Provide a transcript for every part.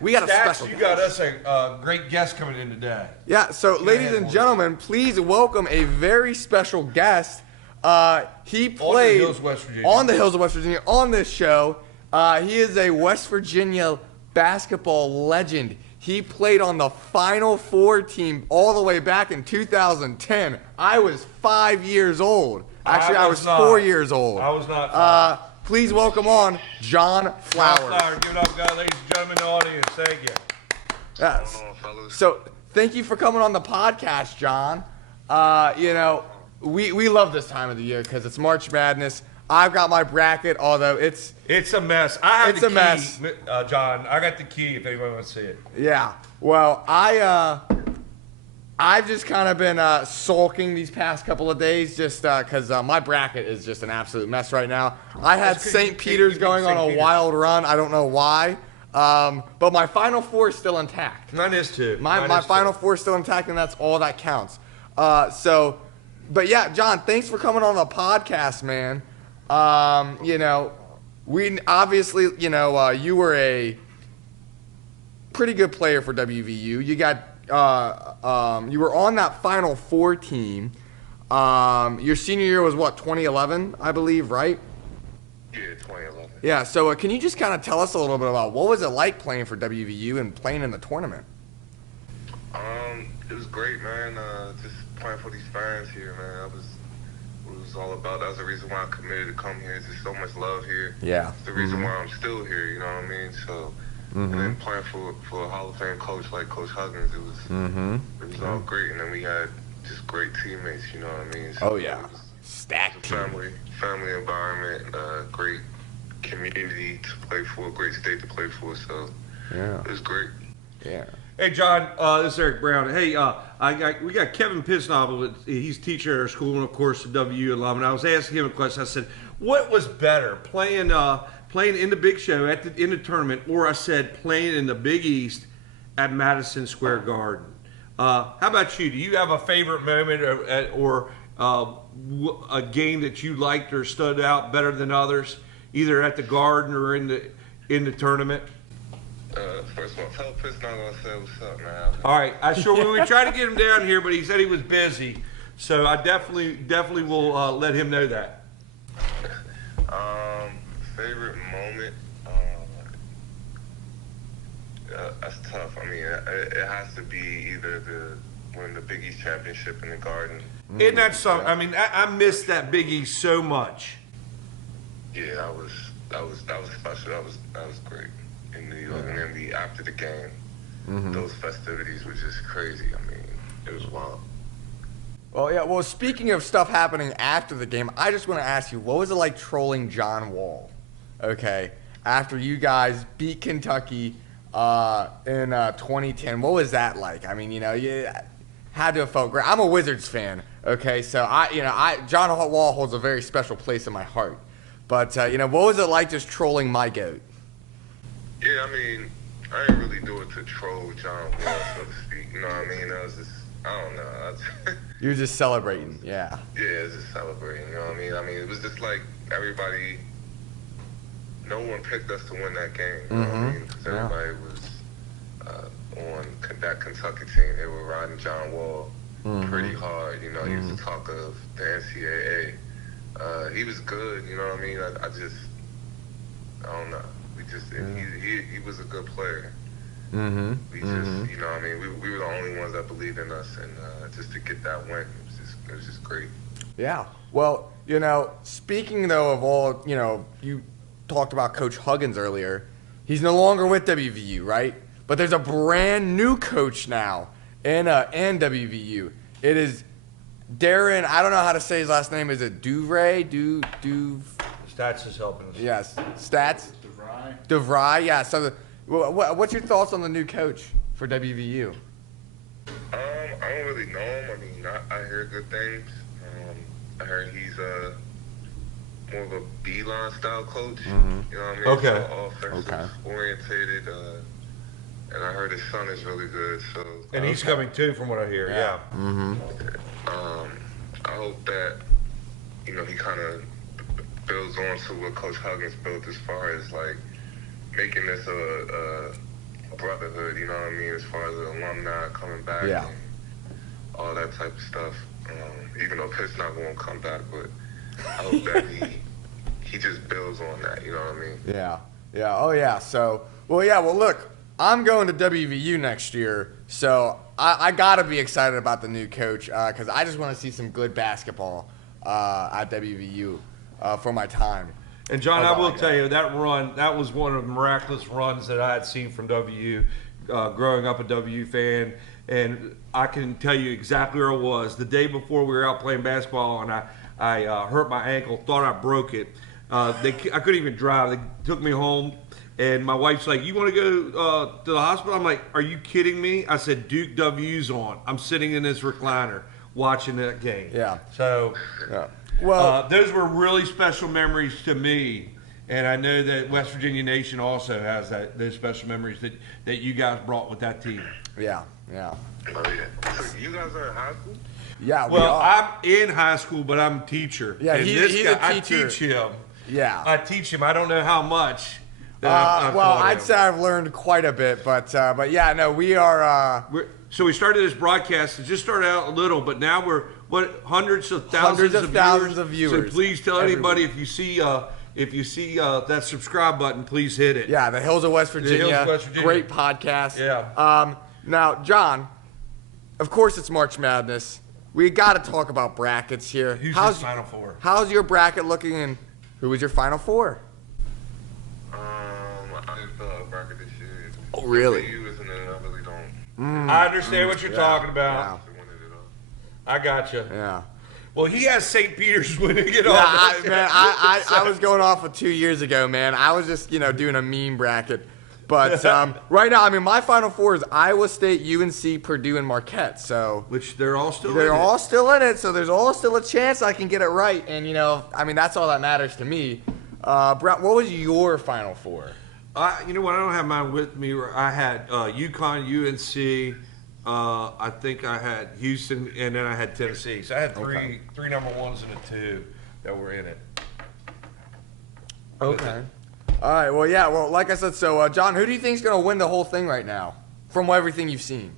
We got a Stats, special you guest. got us a great guest coming in today. Yeah, so ladies and gentlemen, please welcome a very special guest. He played Hills, West Virginia. on the Hills of West Virginia on this show. He is a West Virginia basketball legend. He played on the Final Four team all the way back in 2010. I was 5 years old. Actually, I was not. 4 years old. I was not. Please welcome on John Flowers. Give it up, guys, ladies and gentlemen, the audience. Thank you. Yes. Hold on, fellas. So thank you for coming on the podcast, John. We love this time of the year because it's March Madness. I've got my bracket, although it's a mess. I have It's the a key, mess. John. I got the key if anyone wants to see it. yeah. Well, I've just kind of been sulking these past couple of days just because my bracket is just an absolute mess right now. I had That's 'cause St. you Peter's beat going on St. a Peter's. wild run. I don't know why, but my Final Four is still intact. Mine is too. My Final Four is still intact, and that's all that counts. But yeah, John, thanks for coming on the podcast, man. We obviously, you were a pretty good player for WVU. You got, you were on that Final Four team. Your senior year was what, 2011, I believe, right? Yeah, 2011. Yeah. So can you just kind of tell us a little bit about what was it like playing for WVU and playing in the tournament? It was great, man. Just playing for these fans here, man. That was what it was all about. That was the reason why I committed to come here. There's just so much love here. Yeah. It's the reason why I'm still here. You know what I mean? So, and then playing for a Hall of Fame coach like Coach Huggins, it was all great. And then we had just great teammates. You know what I mean? So Oh yeah. it was Stacked a team. family environment, great community to play for, great state to play for. So Yeah. it was great. Yeah. Hey, John, this is Eric Brown. Hey, we got Kevin Pisnobble. He's a teacher at our school and, of course, a WU alum. And I was asking him a question. I said, what was better, playing in the Big Show in the tournament, or I said playing in the Big East at Madison Square Garden? How about you? Do you have a favorite moment or a game that you liked or stood out better than others, either at the Garden or in the tournament? First of all, tell Piss not gonna say what's up, man. All right, we tried to get him down here, but he said he was busy. So I definitely will let him know that. Favorite moment? That's tough. I mean, it has to be either winning the Big East championship in the Garden. Isn't that something? I mean, I miss that Big East so much. Yeah, that was special. That was great in New York, and then after the game, those festivities were just crazy. I mean, it was wild. Well, yeah. Well, speaking of stuff happening after the game, I just want to ask you, what was it like trolling John Wall? Okay, after you guys beat Kentucky in 2010, what was that like? I mean, you had to have felt great. I'm a Wizards fan. Okay, so John Wall holds a very special place in my heart. But what was it like just trolling my goat? Yeah, I mean, I didn't really do it to troll John Wall, so to speak. You know what I mean? I was just, I don't know. You're just celebrating, yeah. Yeah, it's just celebrating, you know what I mean? I mean, it was just like everybody, no one picked us to win that game, you know what I mean? Because everybody was on that Kentucky team. They were riding John Wall pretty hard, you know. He was the talk of the NCAA. He was good, you know what I mean? I don't know. He was a good player. We just, you know what I mean? We were the only ones that believed in us, and just to get that win, it was just great. Yeah. Well, speaking though of all, you talked about Coach Huggins earlier. He's no longer with WVU, right? But there's a brand new coach now in WVU. It is Darren. I don't know how to say his last name. Is it Duvray? Stats is helping us. Yes. Stats. DeVry. Yeah. So, what's your thoughts on the new coach for WVU? I don't really know him. I mean, I hear good things. I heard he's more of a Beeline style coach. You know what I mean? Okay. So offensive orientated. And I heard his son is really good. So. And he's coming too, from what I hear. Yeah. I hope that he kind of builds on to what Coach Huggins built as far as like making this a brotherhood, you know what I mean, as far as the alumni coming back Yeah. and all that type of stuff. Even though Pitt's not going to come back, but I hope that he just builds on that, you know what I mean? Yeah. Yeah. Oh, yeah. So, well, look, I'm going to WVU next year, so I got to be excited about the new coach because I just want to see some good basketball at WVU for my time. And John, Oh, I will my tell you that run, that was one of the miraculous runs that I had seen from WU, growing up a WU fan. And I can tell you exactly where I was the day before we were out playing basketball, and I hurt my ankle, thought I broke it. I couldn't even drive. They took me home, and my wife's like, "You want to go to the hospital?" I'm like, "Are you kidding me?" I said, "Duke W's on. I'm sitting in this recliner watching that game." Yeah. So. Yeah. Well, Those were really special memories to me, and I know that West Virginia Nation also has those special memories that you guys brought with that team. yeah. Yeah. Oh, yeah. So you guys are in high school? Yeah. We Well, are. I'm in high school, but I'm a teacher. Yeah, and he's this a guy, I teacher. teach him. Yeah. I teach him. I don't know how much. That I've Well, taught I'd him. say I've learned quite a bit, but yeah, no, we are So we started this broadcast. It just started out a little, but now we're hundreds of thousands of viewers So please tell every anybody week. if you see that subscribe button, please hit it. the Hills of West Virginia. Hills of West Virginia. Great podcast. Yeah. Now, John, of course it's March Madness. We got to talk about brackets here. Who's your Final Four? How's your bracket looking, and who was your Final Four? I didn't fill out a bracket this year. Oh, really? You isn't it? I really don't. I understand what you're Yeah, talking about. yeah. I wanted it all. I got you. Yeah. Well, he has St. Peter's winning it Yeah, all. I was going off of 2 years ago, man. I was just, doing a meme bracket. But right now, I mean, my Final Four is Iowa State, UNC, Purdue, and Marquette. So Which they're all still they're in all it. still in it. So there's all still a chance I can get it right. And, I mean, that's all that matters to me. Brown, what was your Final Four? You know what? I don't have mine with me. I had UConn, UNC. I think I had Houston, and then I had Tennessee. So I had three number ones and a two that were in it. Okay. All right. Well, yeah. Well, like I said, so John, who do you think is going to win the whole thing right now, from everything you've seen?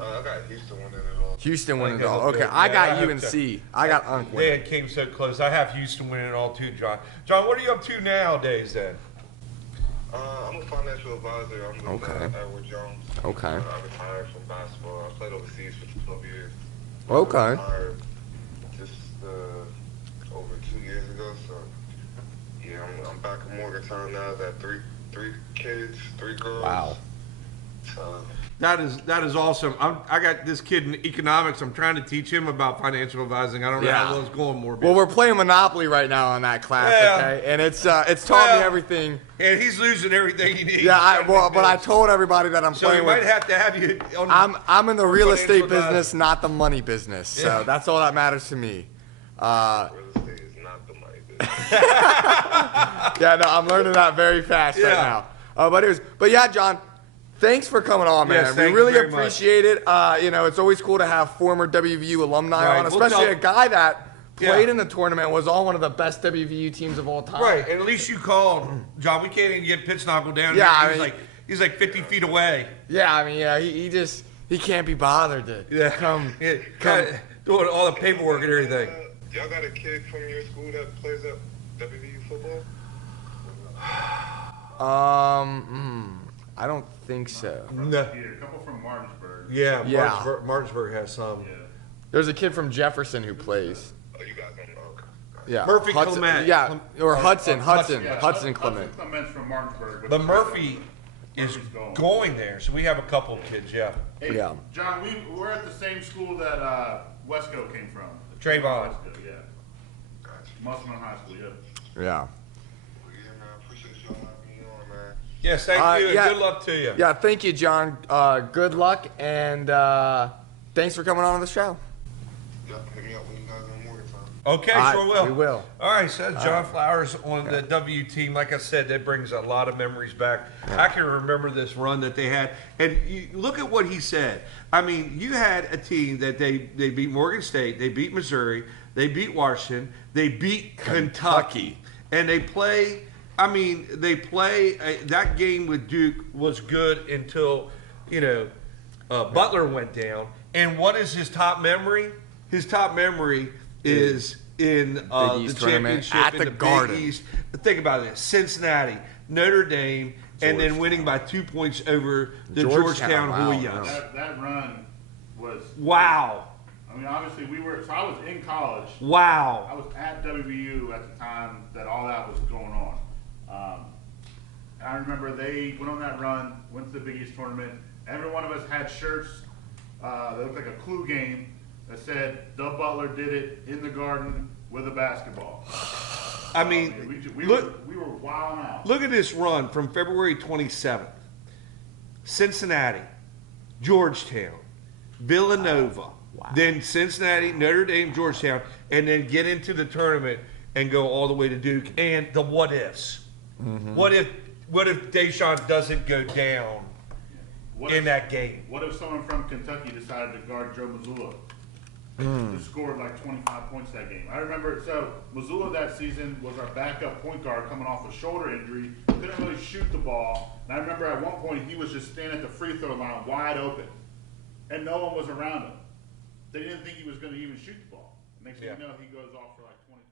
I got Houston winning it all. Houston winning it Okay, all. let's do Okay. it. I Yeah, got I have UNC. to- I got Unk They winning. had came so close. I have Houston winning it all too, John. John, what are you up to nowadays then? I'm a financial advisor. I'm with Okay. Edward Jones. Okay. I retired from basketball. I played overseas for 12 years. Okay. I retired just over 2 years ago. So, yeah, I'm back in Morgantown now. I got three kids, 3 girls. Wow. So, That is awesome. I got this kid in economics. I'm trying to teach him about financial advising. I don't know Yeah. how well it's going more. Well, we're playing Monopoly right now on that class, Yeah. okay? And it's taught me Well, everything. and he's losing everything he needs. Yeah, but I told everybody that I'm So playing we might with. have to have you on. I'm in the real Financial estate advisor. business, not the money business. So Yeah. that's all that matters to me. real estate is not the money business. Yeah, no, I'm learning that very fast right Yeah. now. But yeah, John, thanks for coming on, man. Yes, we thank you really very much. appreciate it. It's always cool to have former WVU alumni Right, on, we'll especially tell- a guy that played Yeah. in the tournament, was on one of the best WVU teams of all time. Right, and at least you called, John. We can't even get Pittsnogle down Yeah, I here. mean- He's like 50 feet away. Yeah, I mean, yeah, he can't be bothered to come. Come doing all the paperwork and everything. Y'all got a kid from your school that plays at WVU football? I don't think so. No. Yeah, a couple from Martinsburg. Yeah, Yeah. Martinsburg has some. Yeah. There's a kid from Jefferson who plays. Oh, you guys don't know. Okay. Yeah, Murphy Hudson, Clement. Yeah, or Hudson Hudson. Hudson Clement. Hudson Clement's from Martinsburg. But Murphy is Murphy's going there, so we have a couple of kids, yeah. Hey, Yeah. John, we're at the same school that Wesco came from. Trayvon. Wesco, yeah. Gotcha. Musselman High School, yeah. Yeah. Well, yeah, man, I appreciate y'all having me on, man. Yes, thank you, and yeah. good luck to you. Yeah, thank you, John. Good luck, and thanks for coming on the show. Yeah, hit me up when you guys are in Morgantown. Okay, All right, sure will. we will. All right, so John Flowers on the W team. Like I said, that brings a lot of memories back. I can remember this run that they had. And you look at what he said. I mean, you had a team that they beat Morgan State, they beat Missouri, they beat Washington, they beat Kentucky. And they play, I mean, they play that game with Duke was good until Butler went down. And what is his top memory? His top memory is in the East tournament championship at in the the Garden. Big East. Think about this: Cincinnati, Notre Dame, and then winning by 2 points over the Georgetown Wow. Hoyas. That run was. Wow! I mean, obviously so I was in college. I Wow! was at WVU at the time that all that was going on. And I remember they went on that run, went to the Big East tournament. Every one of us had shirts that looked like a Clue game that said, Doug Butler did it in the Garden with a basketball. I mean, we were wilding out. look at this run from February 27th. Cincinnati, Georgetown, Villanova, then Cincinnati, Notre Dame, Georgetown, and then get into the tournament and go all the way to Duke. And the what ifs. What if Deshaun doesn't go down in that game? What if someone from Kentucky decided to guard Joe Mazzulla? Who scored like 25 points that game. I remember, so Mazzulla that season was our backup point guard coming off a shoulder injury. Couldn't really shoot the ball. And I remember at one point he was just standing at the free throw line wide open. And no one was around him. They didn't think he was going to even shoot the ball. Next thing you know, he goes off for like 20.